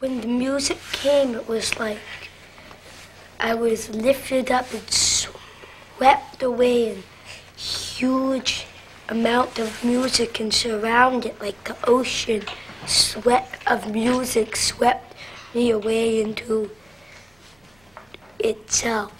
When the music came, it was like I was lifted up and swept away in huge amount of music and surrounded like the ocean of music swept me away into itself.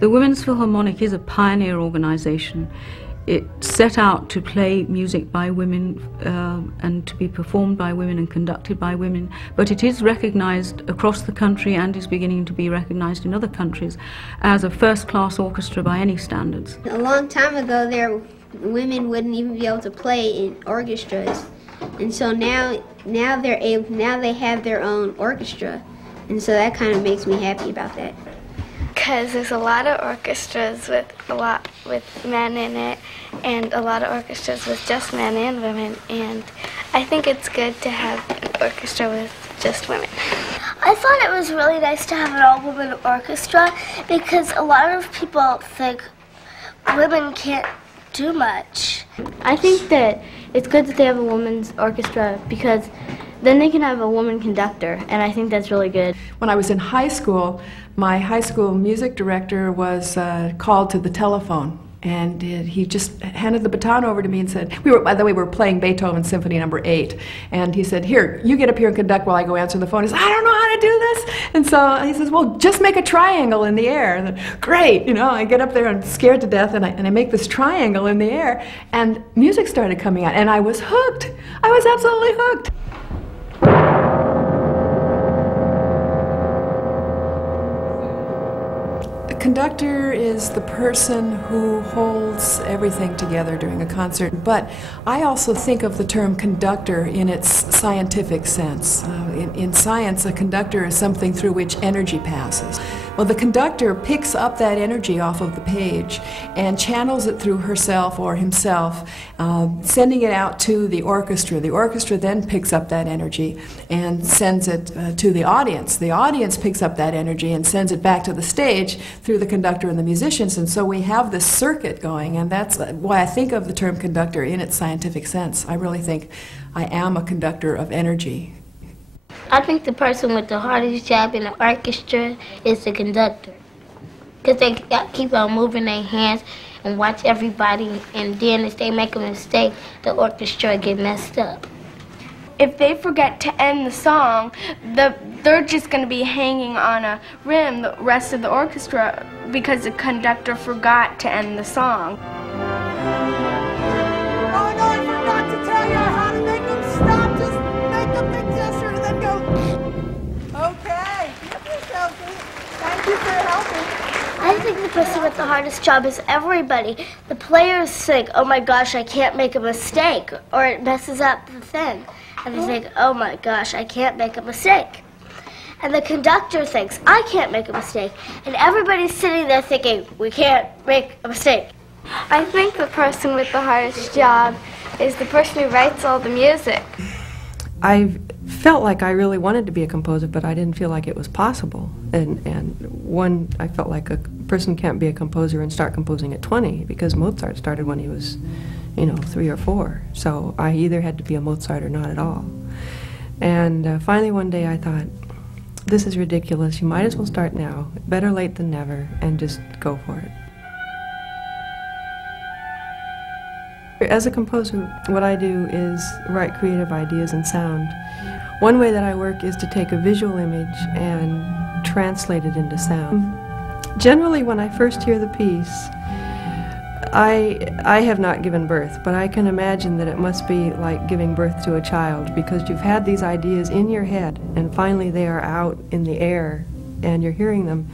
The Women's Philharmonic is a pioneer organization. It set out to play music by women and to be performed by women and conducted by women, but it is recognized across the country and is beginning to be recognized in other countries as a first-class orchestra by any standards. A long time ago, women wouldn't even be able to play in orchestras, and so now they have their own orchestra, and so that kind of makes me happy about that. Because there's a lot of orchestras with men in it, and a lot of orchestras with just men and women, and I think it's good to have an orchestra with just women. I thought it was really nice to have an all-women orchestra because a lot of people think women can't do much. I think that it's good that they have a women's orchestra because then they can have a woman conductor, and I think that's really good. When I was in high school, my high school music director was called to the telephone, and he just handed the baton over to me and said, by the way, we were playing Beethoven Symphony No. 8, and he said, "Here, you get up here and conduct while I go answer the phone." He said, "I don't know how to do this." And so he says, "Well, just make a triangle in the air." And then, great, I get up there and I'm scared to death, and I make this triangle in the air, and music started coming out, and I was hooked. I was absolutely hooked. The conductor is the person who holds everything together during a concert, but I also think of the term conductor in its scientific sense. In science, a conductor is something through which energy passes. Well, the conductor picks up that energy off of the page and channels it through herself or himself, sending it out to the orchestra. The orchestra then picks up that energy and sends it to the audience. The audience picks up that energy and sends it back to the stage through the conductor and the musicians, and so we have this circuit going, and that's why I think of the term conductor in its scientific sense. I really think I am a conductor of energy. I think the person with the hardest job in the orchestra is the conductor, because they keep on moving their hands and watch everybody, and then if they make a mistake, the orchestra get messed up. If they forget to end the song, they're just going to be hanging on a rim the rest of the orchestra because the conductor forgot to end the song. Oh no, I forgot to tell you how to make them stop. Just make a big gesture and then go. Okay, give yourself. Thank you for helping. I think the person with the hardest job is everybody. The players think, "Oh my gosh, I can't make a mistake," or it messes up the thing. And they think, "Oh my gosh, I can't make a mistake." And the conductor thinks, "I can't make a mistake." And everybody's sitting there thinking, "We can't make a mistake." I think the person with the hardest job is the person who writes all the music. I felt like I really wanted to be a composer, but I didn't feel like it was possible. And I felt like a person can't be a composer and start composing at 20, because Mozart started when he was, 3 or 4. So I either had to be a Mozart or not at all. And finally one day I thought, this is ridiculous. You might as well start now. Better late than never, and just go for it. As a composer, what I do is write creative ideas and sound. One way that I work is to take a visual image and translate it into sound. Generally, when I first hear the piece, I have not given birth, but I can imagine that it must be like giving birth to a child, because you've had these ideas in your head and finally they are out in the air and you're hearing them.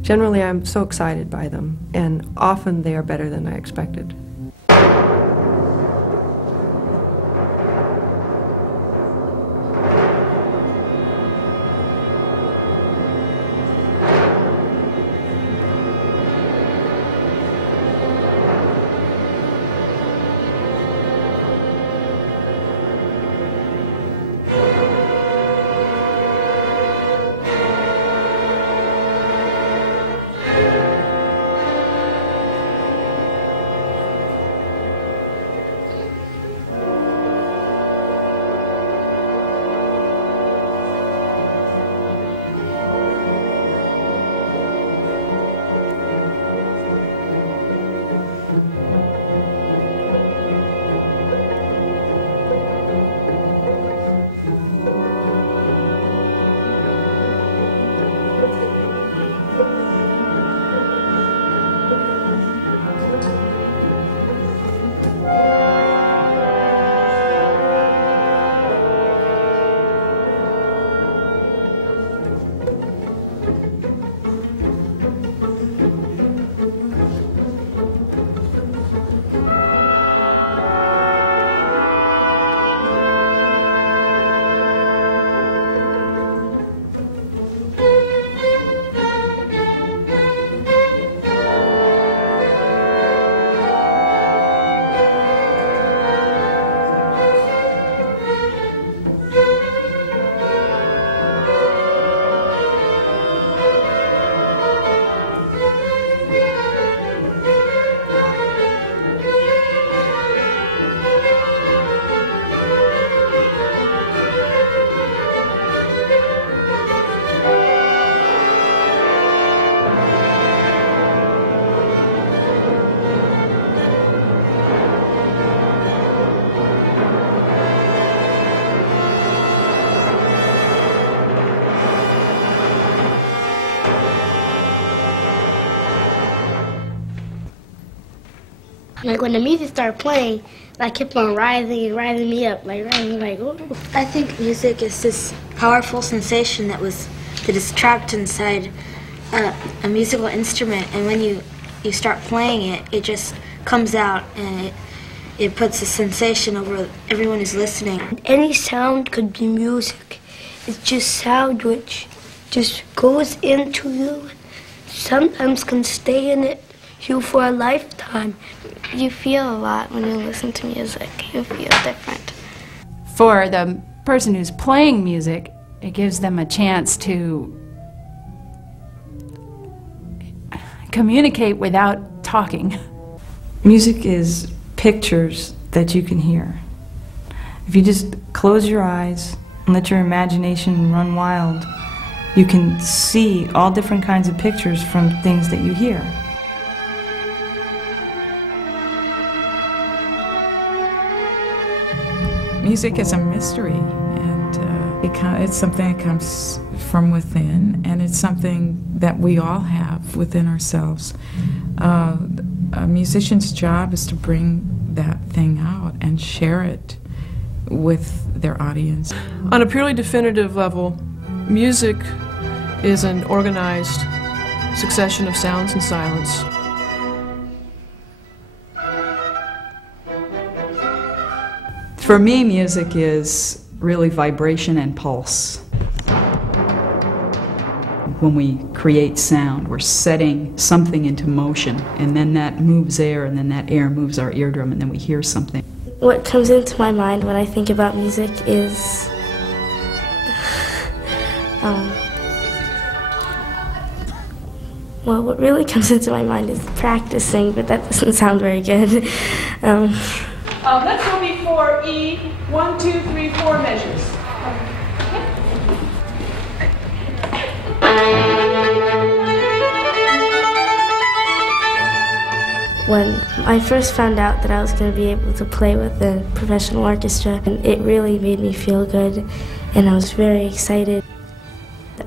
Generally, I'm so excited by them, and often they are better than I expected. Like when the music started playing, I kept on rising and rising me up, ooh. I think music is this powerful sensation that is trapped inside a musical instrument, and when you start playing it, it just comes out, and it puts a sensation over everyone who's listening. Any sound could be music. It's just sound which just goes into you. Sometimes can stay in you for a lifetime. You feel a lot when you listen to music. You feel different. For the person who's playing music, it gives them a chance to communicate without talking. Music is pictures that you can hear. If you just close your eyes and let your imagination run wild, you can see all different kinds of pictures from things that you hear. Music is a mystery, and it's something that comes from within, and it's something that we all have within ourselves. A musician's job is to bring that thing out and share it with their audience. On a purely definitive level, music is an organized succession of sounds and silence. For me, music is really vibration and pulse. when we create sound, we're setting something into motion, and then that moves air, and then that air moves our eardrum, and then we hear something. What comes into my mind when I think about music is well, what really comes into my mind is practicing, but that doesn't sound very good. Let's go before E. 1, 2, 3, 4 measures. When I first found out that I was going to be able to play with a professional orchestra, it really made me feel good, and I was very excited.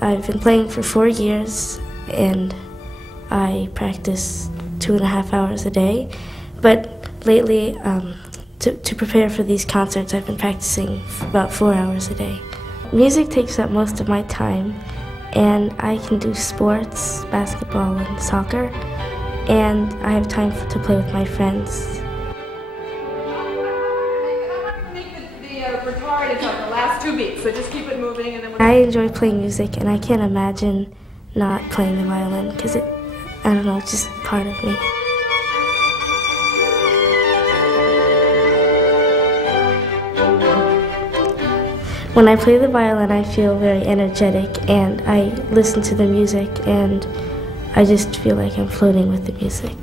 I've been playing for 4 years, and I practice 2.5 hours a day, but lately, to prepare for these concerts, I've been practicing for about 4 hours a day. Music takes up most of my time, and I can do sports, basketball and soccer, and I have time to play with my friends. The retard is on the last 2 beats, so just keep it moving. And then I enjoy playing music, and I can't imagine not playing the violin, because I don't know, it's just part of me. When I play the violin, I feel very energetic, and I listen to the music, and I just feel like I'm floating with the music.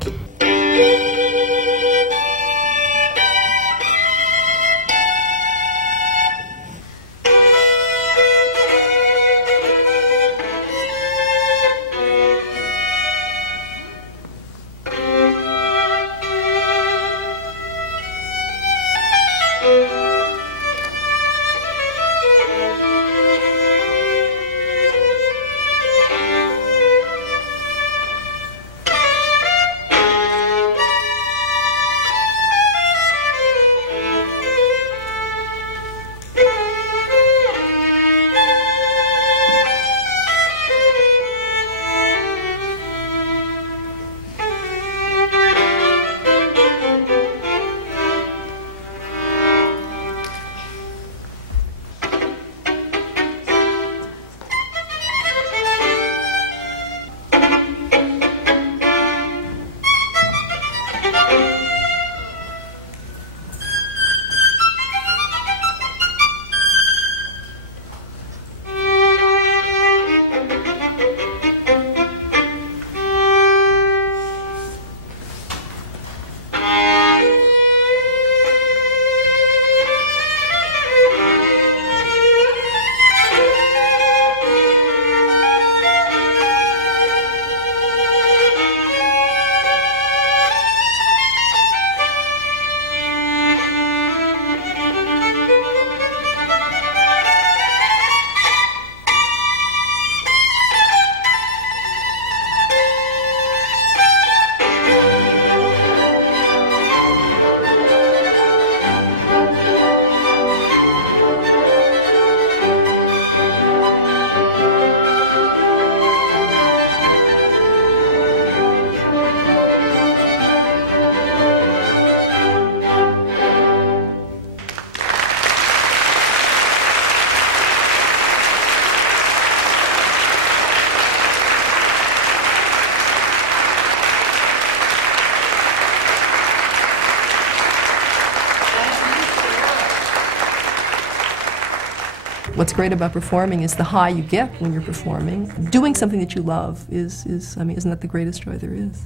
What's great about performing is the high you get when you're performing. Doing something that you love I mean, isn't that the greatest joy there is?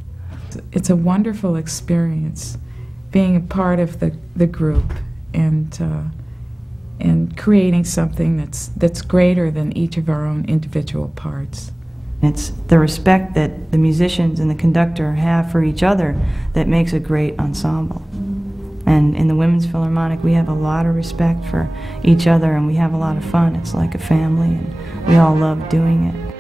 It's a wonderful experience being a part of the group and creating something that's greater than each of our own individual parts. It's the respect that the musicians and the conductor have for each other that makes a great ensemble. And in the Women's Philharmonic, we have a lot of respect for each other, and we have a lot of fun. It's like a family, and we all love doing it.